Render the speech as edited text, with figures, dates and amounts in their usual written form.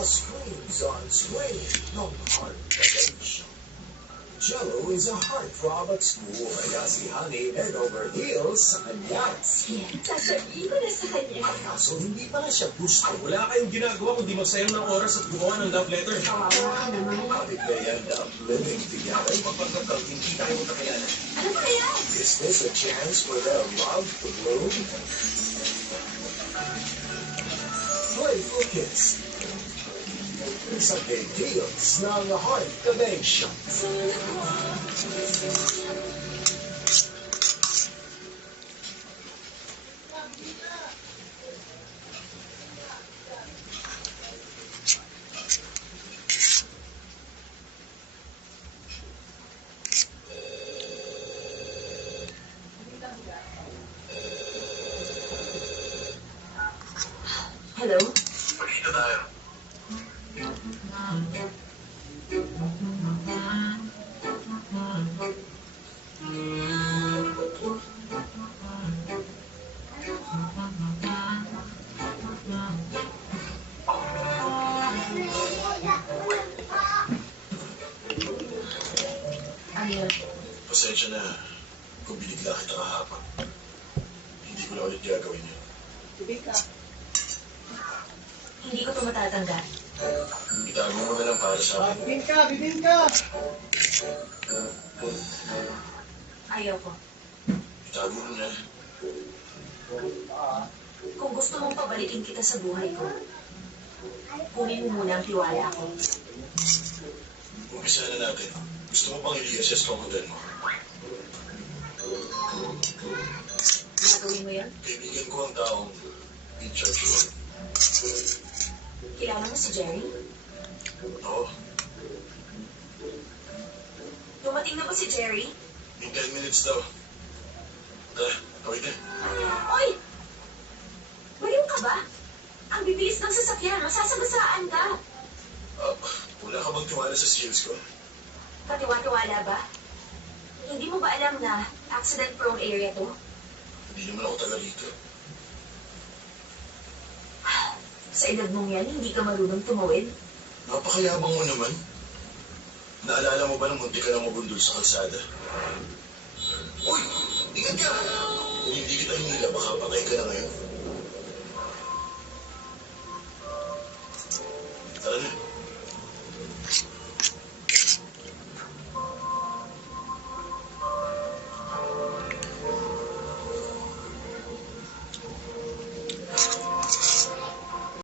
sa screens on sway ng Heart Convention. Jello is a heartthrob at school, kaya si Honey head over heels sa kanya. Sige, sasabihin ko na sa kanya. At kaso hindi pala siya gusto. Wala kayong ginagawa kundi magsayang ng oras at gumawa ng love letter. Kawawa ka naman. Kapit they end up living together kapag hindi tayo magkakayanan. Ano ba yan? Is this a chance for their love to bloom? Playful kiss. Sa big deals ng Heart Convention. Hello? Magkita tayo. Ano yun? Pasensya na kung binigla kita kahapon. Hindi ko na ulit gagawin yun. Hindi ko ito matatanggap. Itago mo na lang para sa akin. Bibin ka! Ayoko. Itago mo na. Kung gusto mong pabalikin kita sa buhay ko, kunin mo muna ang tiwala ko. Umpisa na natin. Gusto mo pang i-assess kung model mo. Gagawin mo yan? Kaibigan ko ang taong in charge ko. Kilala mo si Jerry? Oo, Dumating na ba si Jerry? in 10 minutes daw. Tara, kawin na. Oy! Baliw ka ba? Ang bibilis ng sasakyan, masasagasaan ka. Wala ka bang tiwala sa skills ko? Katiwa-tiwala ba? Hindi mo ba alam na accident-prone area to? Hindi naman ako taga rito. Sa edad mong yan, hindi ka marunong tumawid? Napakayabang mo naman. Naalala mo ba nang munti ka lang mabundol sa kalsada? Uy! Ingat ka! Kung hindi kita hinila, baka patay ka na ngayon.